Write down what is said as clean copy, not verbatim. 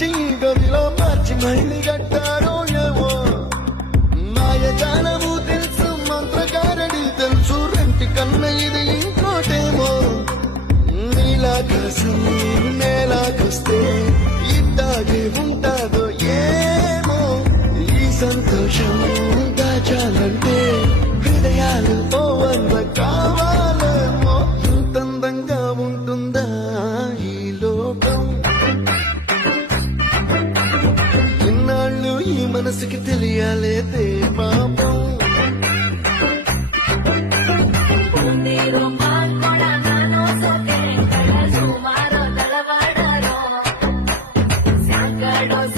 నుంచి గదిలో మార్చి మళ్ళీ కట్టారో ఏమో మాయజాలము తెలుసు మంత్రగారడి తెలుసు రెంటి కన్న ఇది ఇంకోటేమో నీలాకాశం నేలాకొస్తే ఇట్టాగే ఉంటాదో ఏమో ఈ సంతోషం దాచాలంటే హృదయాలు ఓ వంద కావాలేమో ఇంతందంగా ఉంటుందా ఈ లోకం ఇన్నాళ్ళు ఈ మనసుకి తెలియాలేదే పాపం